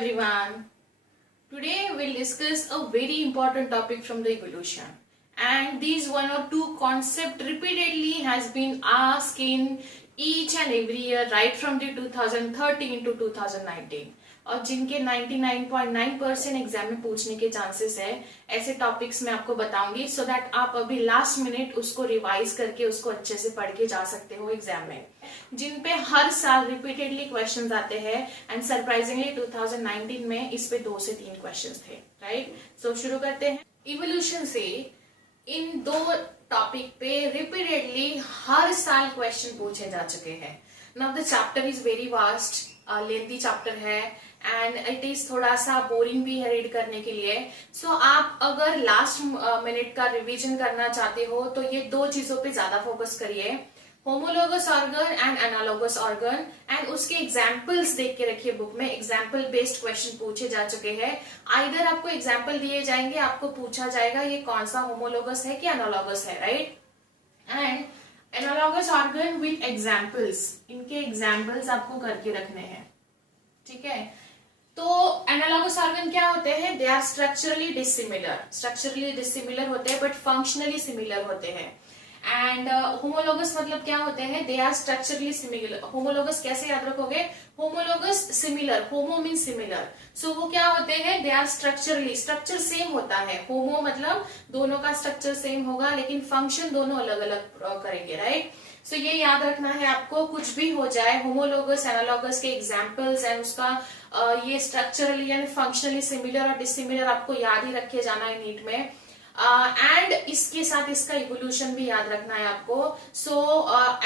everyone. Today we'll discuss a very important topic from the evolution, and these one or two concept repeatedly has been asked in each and every year right from the 2013 to 2019 और जिनके 99.9% exam में पूछने के chances है, ऐसे topics मैं आपको बताऊंगी सो दैट आप अभी लास्ट मिनट उसको रिवाइज करके उसको अच्छे से पढ़ के जा सकते हो एग्जाम में, जिन पे हर साल रिपीटेडली क्वेश्चंस आते हैं एंड सरप्राइजिंगली 2019 में इस पे 2 से 3 क्वेश्चंस थे, राइट। सो शुरू करते हैं। इवोल्यूशन से इन 2 टॉपिक पे रिपीटेडली हर साल क्वेश्चन पूछे जा चुके हैं। Now the chapter is very vast, lengthy chapter है एंड इट इज थोड़ा सा बोरिंग भी है रीड करने के लिए। सो आप अगर लास्ट मिनट का रिवीजन करना चाहते हो तो ये 2 चीजों पे ज्यादा फोकस करिए, homologous organ and analogous organ, and उसके एग्जाम्पल्स देख के रखिए। बुक में एग्जाम्पल बेस्ड क्वेश्चन पूछे जा चुके हैं। आइदर आपको एग्जाम्पल दिए जाएंगे, आपको पूछा जाएगा ये कौन सा होमोलोगस है कि एनालोगस है, right. And analogous organ with examples, इनके एग्जाम्पल्स आपको करके रखने हैं, ठीक है। तो एनालॉगस ऑर्गन क्या होते हैं? दे आर स्ट्रक्चरली डिसिमिलर होते हैं बट फंक्शनली सिमिलर होते हैं। एंड होमोलोगस मतलब क्या होते हैं? They are structurally similar. Homologous कैसे याद रखोगे? Homologous similar, homo mean similar, so वो क्या होते हैं? They are structurally, structure same होता है। होमो मतलब दोनों का स्ट्रक्चर सेम होगा लेकिन फंक्शन दोनों अलग अलग करेंगे, राइट। सो ये याद रखना है आपको, कुछ भी हो जाए होमोलोगस एनालॉगस के एग्जाम्पल्स एंड उसका ये स्ट्रक्चरली यानी फंक्शनली सिमिलर और डिसिमिलर आपको याद ही रखे जाना है नीट में। एंड इसके साथ इसका इवोल्यूशन भी याद रखना है आपको। So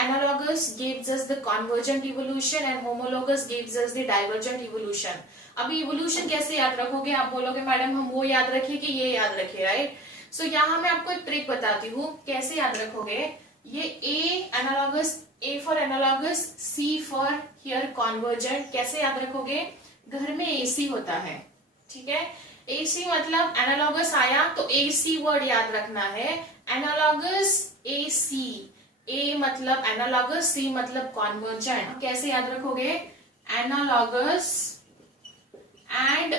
analogous gives us the convergent evolution and homologous gives us the divergent evolution. अभी इवोल्यूशन कैसे याद रखोगे? आप बोलोगे मैडम हम वो याद रखिए कि ये याद रखिए, राइट। सो यहाँ मैं आपको एक ट्रिक बताती हूँ कैसे याद रखोगे। ये A for analogous, C for here convergent. कैसे याद रखोगे? घर में एसी होता है, ठीक है। एसी मतलब एनालॉगस आया तो एसी वर्ड याद रखना है। एनालॉगस एसी, ए मतलब एनालॉगस, सी मतलब कन्वर्जेंट। कैसे याद रखोगे? Analogous and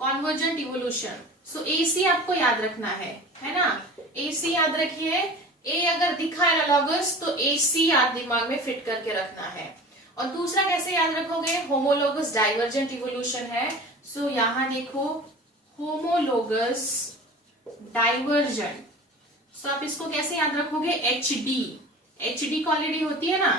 convergent evolution. So AC आपको याद रखना है ना। एसी याद रखिए। ए अगर दिखा एनालॉगस तो एसी याद दिमाग में फिट करके रखना है। और दूसरा कैसे याद रखोगे? होमोलोगस डाइवर्जेंट इवोल्यूशन है। सो यहां देखो होमोलोगस डाइवर्जेंट। सो आप इसको कैसे याद रखोगे? एच डी क्वालिटी होती है ना,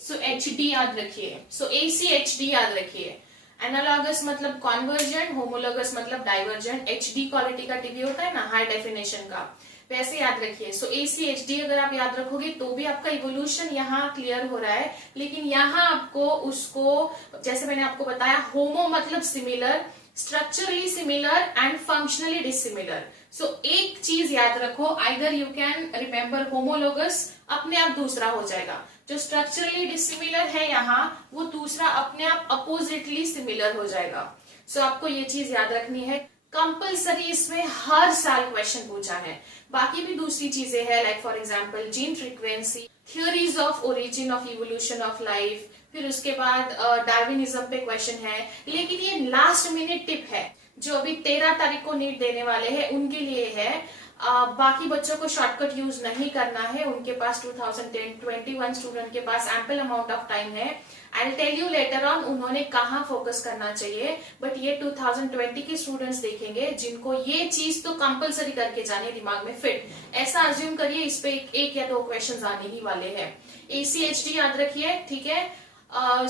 सो एच डी याद रखिए। सो एसी एच डी याद रखिए। एनालॉगस मतलब कन्वर्जेंट, होमोलोगस मतलब डाइवर्जेंट। एच डी क्वालिटी का टीवी होता है ना, हाई डेफिनेशन का, वैसे याद रखिए। सो एसी एच डी अगर आप याद रखोगे तो भी आपका इवोल्यूशन यहाँ क्लियर हो रहा है। लेकिन यहाँ आपको उसको, जैसे मैंने आपको बताया, होमो मतलब similar, structurally similar and functionally dissimilar. So एक चीज याद रखो, either you can remember homologous, अपने आप दूसरा हो जाएगा। जो स्ट्रक्चरली डिसिमिलर है यहाँ, वो दूसरा अपने आप अपोजिटली सिमिलर हो जाएगा। सो आपको ये चीज याद रखनी है। कंपल्सरी इसमें हर साल क्वेश्चन पूछा है। बाकी भी दूसरी चीजें हैं, like for example gene frequency, theories of origin of evolution of life, फिर उसके बाद डार्विनिज्म पे क्वेश्चन है। लेकिन ये लास्ट मिनट टिप है जो अभी 13 तारीख को नीट देने वाले हैं उनके लिए है। बाकी बच्चों को शॉर्टकट यूज नहीं करना है, उनके पास 2021 स्टूडेंट के पास एम्पल अमाउंट ऑफ टाइम है। I will tell you later on उन्होंने कहाँ फोकस करना चाहिए, बट ये 2020 के स्टूडेंट्स देखेंगे जिनको ये चीज तो कंपलसरी करके जाने दिमाग में फिट। ऐसा अज्यूम करिए इस पे एक या 2 क्वेश्चंस आने ही वाले हैं। ACHD याद रखिए, ठीक है।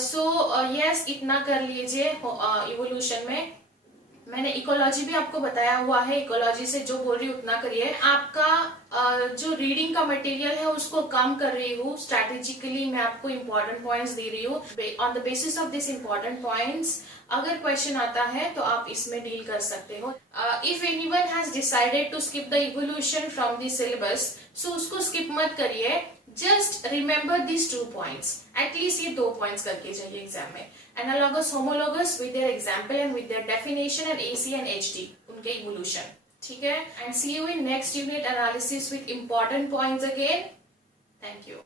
सो यस, इतना कर लीजिए इवोल्यूशन में। मैंने इकोलॉजी भी आपको बताया हुआ है, इकोलॉजी से जो बोल रही हूँ उतना करिए। आपका जो रीडिंग का मटेरियल है उसको कम कर रही हूँ, स्ट्रेटेजिकली मैं आपको इंपॉर्टेंट पॉइंट्स दे रही हूँ। On the basis of this important points अगर क्वेश्चन आता है तो आप इसमें डील कर सकते हो। If anyone has decided to skip the evolution from the syllabus, so उसको स्किप मत करिए, just remember this 2 points. At least ये 2 पॉइंट्स करके जाइए एग्जाम में। Analogous homologous with their example and with their definition and AC and HD उनके evolution, ठीक है। And C you in next unit analysis with important points again. Thank you.